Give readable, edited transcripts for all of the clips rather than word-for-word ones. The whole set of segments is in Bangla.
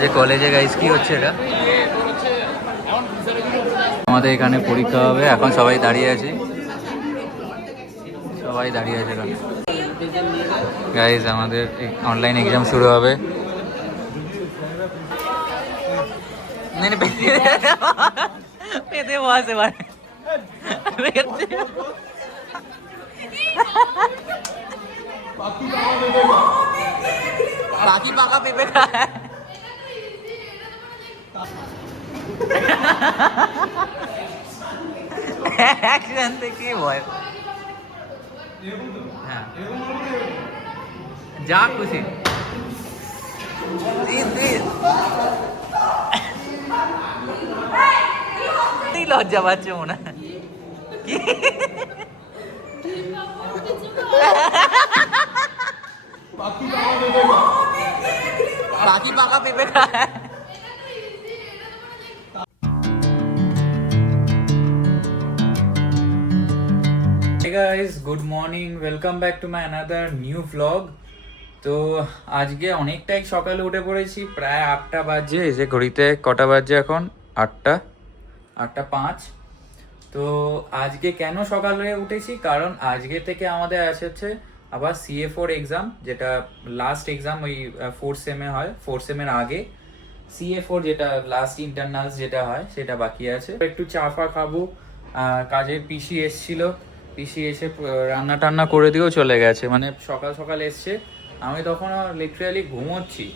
যে কলেজে গাইস কি হচ্ছে এটা? আমাদের এখানে পরীক্ষা হবে, এখন সবাই দাঁড়িয়ে আছে, সবাই দাঁড়িয়ে আছে এখানে গাইস। আমাদের অনলাইন এক্সাম শুরু হবে। পেতে বসে বাকি পাকা পেঁপে খায়। অ্যাকশন থেকে ভয়, হ্যাঁ যা খুশি লজ্জা পাচ্ছে মনে হয় কি? বাকি পাকা পেঁপে খায়। Hey guys, good morning. Welcome back to my another new vlog. তো আজকে অনেকটাই সকালে উঠে পড়েছি, প্রায় 8টা বাজে। এই যে ঘড়িতে কটা বাজে এখন? 8টা 5। তো আজকে কেন সকালে উঠেছি? কারণ আজকে থেকে আমাদের হচ্ছে আবার CA4 এক্সাম, যেটা লাস্ট এক্সাম ওই 4th সেমে হয়, 4th সেমের আগে CA4 যেটা লাস্ট ইন্টারনালস যেটা হয় সেটা বাকি আছে। একটু চা ফা খাবো। কাজের পিসি এসছিল, পিসি এসে রান্না টান্না করে দিয়েও চলে গেছে, মানে সকাল সকাল এসছে। আমি তখন লিটারালি ঘুমোচ্ছি,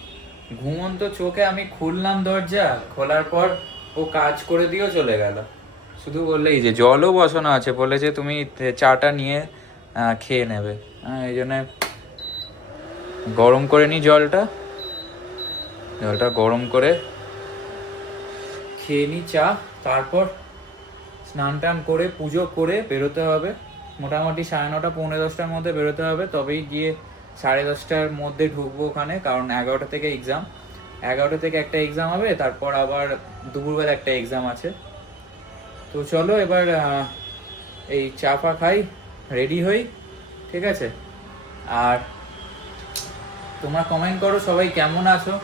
ঘুমন্ত চোখে আমি খুললাম দরজা, খোলার পর ও কাজ করে দিয়েও চলে গেল। শুধু বললেই যে জলও বসানো আছে, বলে যে তুমি চাটা নিয়ে খেয়ে নেবে। এই জন্য গরম করে নিই জলটা গরম করে খেয়ে নিই চা, তারপর স্নান টান করে পুজো করে বেরোতে হবে। মোটামুটি 9:30 পৌনে 10টার মধ্যে বেরোতে হবে, তবেই গিয়ে 10:30টার মধ্যে ঢুকবো ওখানে, কারণ 11টা থেকে এক্সাম। 11টা থেকে একটা এক্সাম হবে, তারপর আবার দুপুরবেলা একটা এক্সাম আছে। তো চলো এবার এই চা ফা খাই, রেডি হই, ঠিক আছে? আর তোমরা কমেন্ট করো সবাই কেমন আছো।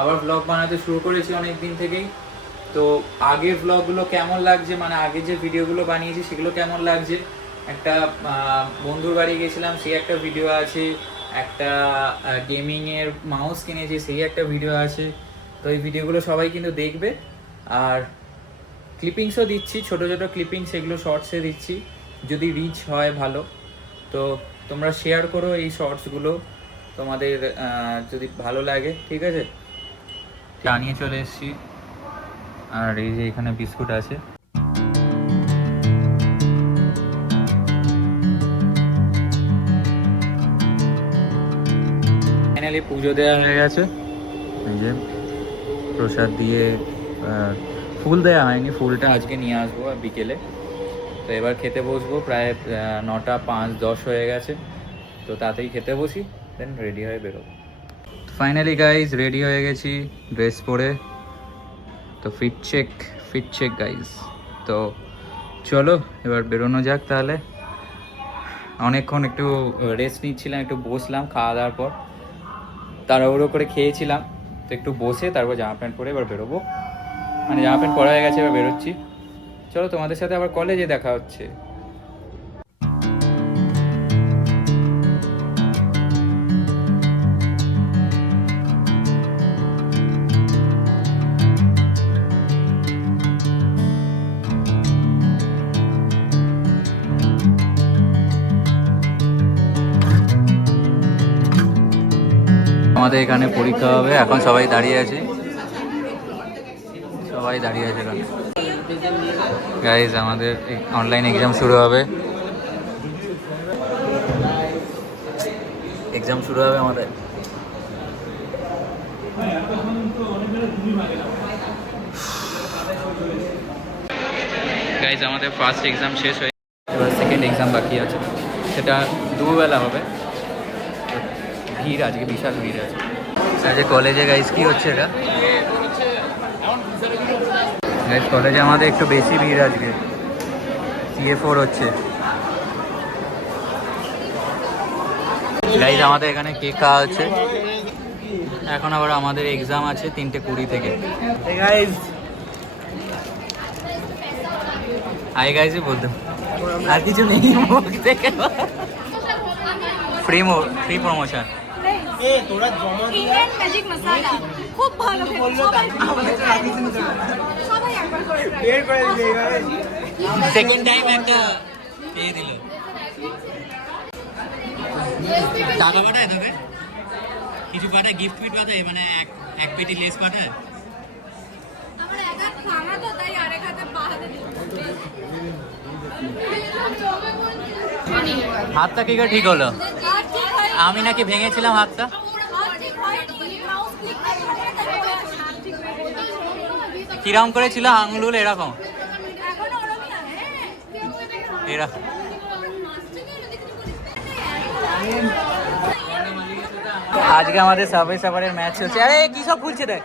আবার ব্লগ বানাতে শুরু করেছি অনেক দিন থেকেই। তো আগের ব্লগগুলো কেমন লাগছে, মানে আগে যে ভিডিওগুলো বানিয়েছি সেগুলো কেমন লাগছে। একটা বন্ধুর বাড়ি গেছিলাম, সেই একটা ভিডিও আছে। একটা গেমিংয়ের মাউস কিনেছি, সেই একটা ভিডিও আছে। তো এই ভিডিওগুলো সবাই কিন্তু দেখবে। আর ক্লিপিংসও দিচ্ছি, ছোটো ছোটো ক্লিপিংস, সেগুলো শর্টসে দিচ্ছি, যদি রিচ হয় ভালো। তো তোমরা শেয়ার করো এই শর্টসগুলো, তোমাদের যদি ভালো লাগে, ঠিক আছে? চা নিয়ে চলে এসেছি, আর এই যে এখানে বিস্কুট আছে। ফাইনালি পুজো দেওয়া হয়ে গেছে। এই যে প্রসাদ দিয়ে, ফুল দেওয়া হয়নি, ফুলটা আজকে নিয়ে আসবো বিকেলে। তো এবার খেতে বসবো, প্রায় 9টা 5-10 হয়ে গেছে। তো তাতেই খেতে বসি, দেন রেডি হয়ে বেরোবো। ফাইনালি গাইজ রেডি হয়ে গেছি ড্রেস পরে। তো ফিট চেক গাইজ। তো চলো এবার বেরোনো যাক তাহলে। অনেকক্ষণ একটু রেস্ট নিচ্ছিলাম, একটু বসলাম খাওয়া দাওয়ার পর, তাড়াহুড়ো করে খেয়েছিলাম। তো একটু বসে তারপর জামা প্যান্ট পরে এবার বেরোবো, মানে জামা প্যান্ট পরা হয়ে গেছে, এবার বেরোচ্ছি। চলো তোমাদের সাথে আবার কলেজে দেখা হচ্ছে। আমাদের এখানে পরীক্ষা হবে, এখন সবাই দাঁড়িয়ে আছে, এখানে গাইজ। আমাদের অনলাইন এক্সাম শুরু হবে, আমাদের। গাইজ আমাদের ফার্স্ট এক্সাম শেষ হয়ে, এবার সেকেন্ড এক্সাম বাকি আছে, সেটা দুপুরবেলা হবে। ভিড় আজকে, বিশাল ভিড় আছে আজকে কলেজে। গাইজ কি হচ্ছে এটা? গাইজ কলেজে আমাদের একটু বেশি ভিড় আজকে, CA4 হচ্ছে। গাইজ আমাদের এখানে কেক খাওয়া হচ্ছে, এখন আবার আমাদের এক্সাম আছে 3:20 থেকে। Hey guys, হাই গাইজই বলতো, আর কিছু নেই মুখ থেকে। Free promotion. তোরা জমা ইন্ডিয়ান ম্যাজিক মশলা খুব ভালো সবাই একবার করে বের করে দিলে সেকেন্ড টাইম একটা পেয়ে দিল। টাকা পাঠায় তবে কিছু পাঠায়, গিফট ফিট পাঠায়, মানে এক পেটি লেস পাঠায়। আমরা একা খানা তো তাই আরেক হাতে পা হাতে হাতটা কি করে ঠিক হলো? আমি নাকি ভেঙেছিলাম হাতটা। কিরম করেছিল আঙুল এরকম এরকম। আজকে আমাদের সাবওয়ে সাফারের ম্যাচ চলছে। আরে কি সব খুলছে দেখ।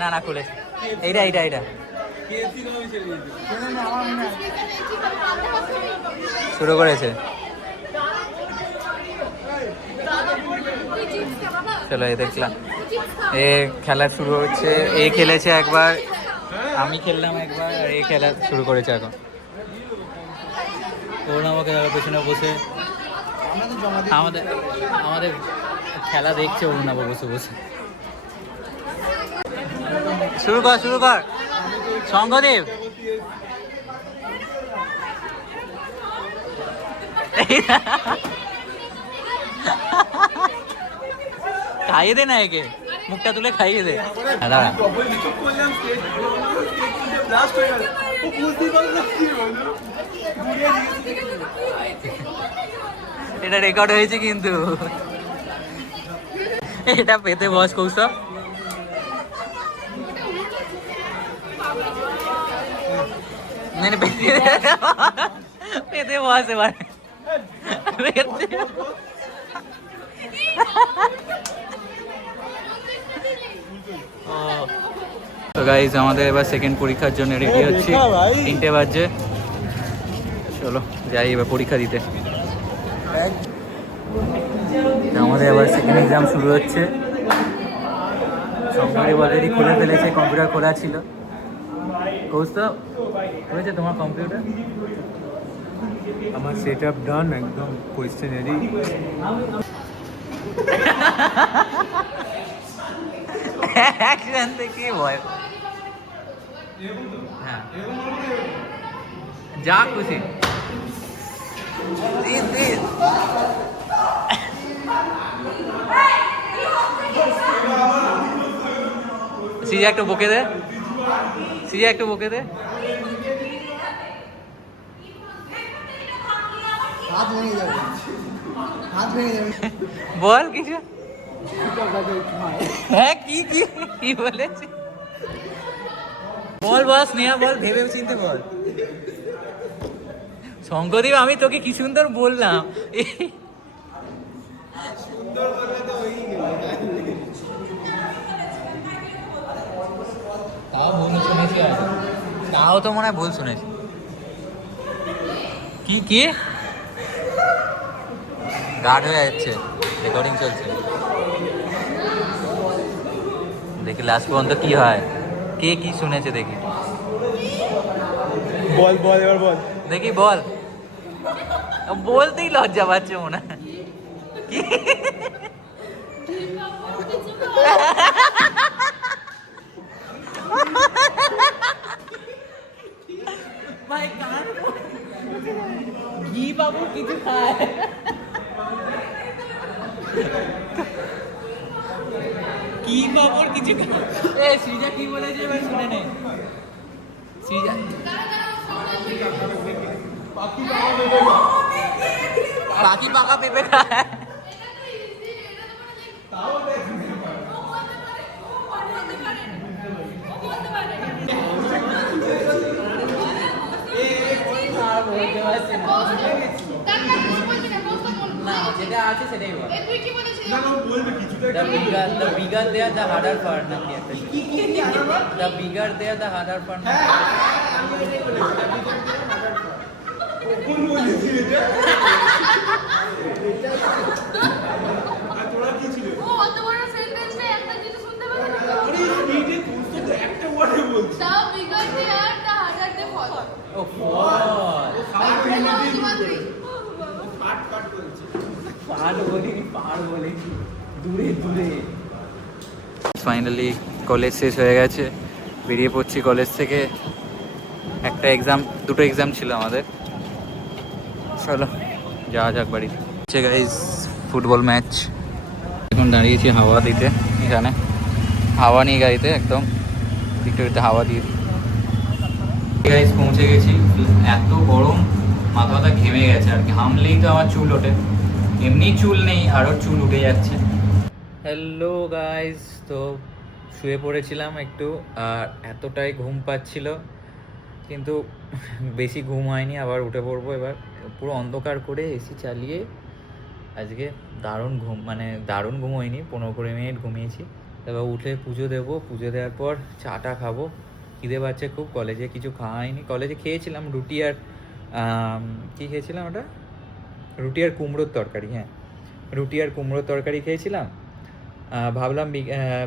না না খুলেছে, এইটা শুরু করেছে। চলো এই দেখলাম এ খেলা শুরু হচ্ছে। এ খেলেছে একবার, আমি খেললাম একবার, আর এ খেলা শুরু করেছে এখন। ওর আমাকে পেছনে বসে আমাদের খেলা দেখছে অরুণাব বসে বসে। শুরু কর শঙ্করদেব। খাইয়ে দে না একে, মুখটা তুলে খাইয়ে দে। দাঁড়া এটা রেকর্ড হয়েছে কিন্তু। এটা পেতে বস কৌশল। মানে পেতে বস এবার। তো গাইজ আমাদের এবার সেকেন্ড পরীক্ষার জন্য রেডি হচ্ছি। 3টে বাজে, চলো যাই এবার পরীক্ষা দিতে। আমাদের এবার সেকেন্ড এক্সাম শুরু হচ্ছে। কম্পিউটার অলরেডি খুলে ফেলেছে, কম্পিউটার খোলা ছিল। কৌস্ত হয়েছে তোমার কম্পিউটার? আমার সেট আপ ডান, একদম কোয়েশ্চেন রেডি। অ্যাকশন থেকে ভয়। হ্যাঁ যা খুশি সিজা একটু বকে দে, সিজা একটু বকে দে। বল কিছু। হ্যাঁ কি বলেছি বল স্নেহা বল, ভেবে চিনতে বল। শঙ্করদেব আমি তোকে কি সুন্দর বললাম। তাও ভুল শুনেছি, তাও তো মনে হয় ভুল শুনেছি। কি গার্ড হয়ে যাচ্ছে, রেকর্ডিং চলছে। দেখি লাস্ট পর্যন্ত কি হয়, কে কি শুনেছে দেখি। বল এবার বল দেখি বল। বলতেই লজ্জা পাচ্ছে মনে হয়। কি ভাই কার ঘি বাবু কিছু খায়। কি খবর কিছু খায়। এ সৃজা কি বলেছে এবার শুনে নে। সৃজা পাখি পাকা পেঁপে খায়। না যেটা আছে সেটাই বল। The bigger they are, the harder for নাকি একটা। The bigger they are, the harder for দূরে দূরে। ফাইনালি কলেজ শেষ হয়ে গেছে, বেরিয়ে পড়ছি কলেজ থেকে। একটা এক্সাম, দুটো এক্সাম ছিল আমাদের। চলো যাওয়া যাক বাড়িতে। গাইজ ফুটবল ম্যাচ, এখন দাঁড়িয়েছি হাওয়া দিতে, এখানে হাওয়া নিয়ে গাড়িতে একদম একটু হাওয়া দিয়ে দিই। গাইজ পৌঁছে গেছি, এত গরম মাথা মাথা ঘেমে গেছে আর ঘামলেই তো আমার চুল ওঠে, এমনি চুল নেই আরও চুল উঠে যাচ্ছে। হ্যালো গাইজ, তো শুয়ে পড়েছিলাম একটু আর এতটাই ঘুম পাচ্ছিল, কিন্তু বেশি ঘুম হয়নি, আবার উঠে পড়বো এবার। পুরো অন্ধকার করে এসি চালিয়ে আজকে দারুণ ঘুম, মানে দারুণ ঘুম হয়নি, 15-20 মিনিট ঘুমিয়েছি। এবার উঠে পুজো দেবো, পুজো দেওয়ার পর চাটা খাবো। খিদে পাচ্ছে খুব, কলেজে কিছু খাওয়া হয়নি। কলেজে খেয়েছিলাম রুটি আর কী খেয়েছিলাম ওটা, রুটি আর কুমড়োর তরকারি। হ্যাঁ, রুটি আর কুমড়োর তরকারি খেয়েছিলাম। ভাবলাম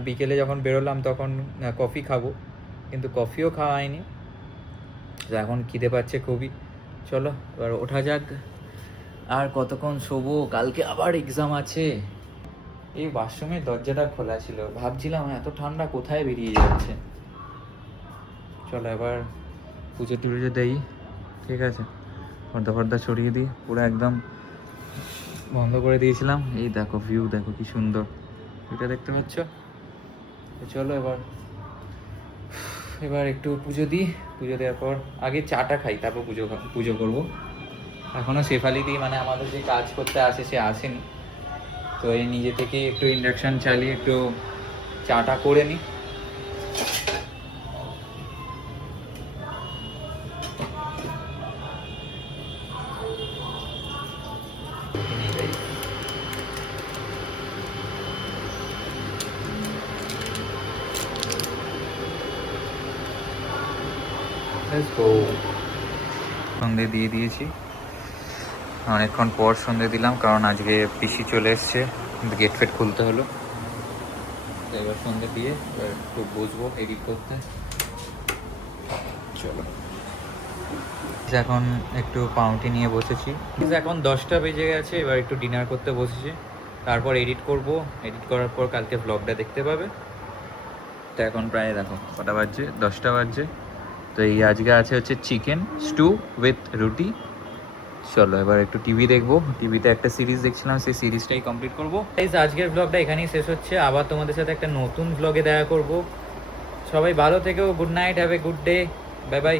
বিকেলে যখন বেরোলাম তখন কফি খাবো, কিন্তু কফিও খাওয়া হয়নি। তো এখন খিদে পাচ্ছে খুবই। চলো এবার ওঠা যাক। আর কতক্ষণ শোবো, কালকে আবার এক্সাম আছে। এই বাথরুমের দরজাটা খোলা ছিল, ভাবছিলাম এত ঠান্ডা কোথায় বেরিয়ে যাচ্ছে। চলো এবার পুজো টুজো দেই, ঠিক আছে। পর্দা ফর্দা ছড়িয়ে দিই, পুরো একদম বন্ধ করে দিয়েছিলাম। এই দেখো ভিউ, দেখো কি সুন্দর, এটা দেখতে পাচ্ছ। চলো এবার একটু পুজো দিই। পুজো দেওয়ার পর আগে চাটা খাই, তারপর পুজো করবো। এখনও শেফালিদি মানে আমাদের যে কাজ করতে আসে সে আসেনি, তো এই নিজে থেকে একটু ইন্ডাকশান চালিয়ে একটু চাটা করে নিই। সন্ধে দিয়ে দিয়েছি, অনেকক্ষণ পর সন্ধে দিলাম, কারণ আজকে পিসি চলে এসছে, গেট ফেট খুলতে হলো। তো এবার সন্ধে দিয়ে এবার একটু বসবো এডিট করতে। চলো এখন একটু পাউটি নিয়ে বসেছি। এখন 10টা বেজে গেছে, এবার একটু ডিনার করতে বসেছি, তারপর এডিট করব। এডিট করার পর কালকে ভ্লগটা দেখতে পাবে। তো এখন প্রায় দেখো কটা বাজছে, 10টা বাজছে। তো এই আজকে আছে হচ্ছে চিকেন স্টু উইথ রুটি। চলো এবার একটু টিভি দেখবো, টিভিতে একটা সিরিজ দেখছিলাম, সেই সিরিজটাই কমপ্লিট করবো। আজকের ব্লগটা এখানেই শেষ হচ্ছে, আবার তোমাদের সাথে একটা নতুন ব্লগে দেখা করব। সবাই ভালো থেকো, good night, have a good day, bye bye.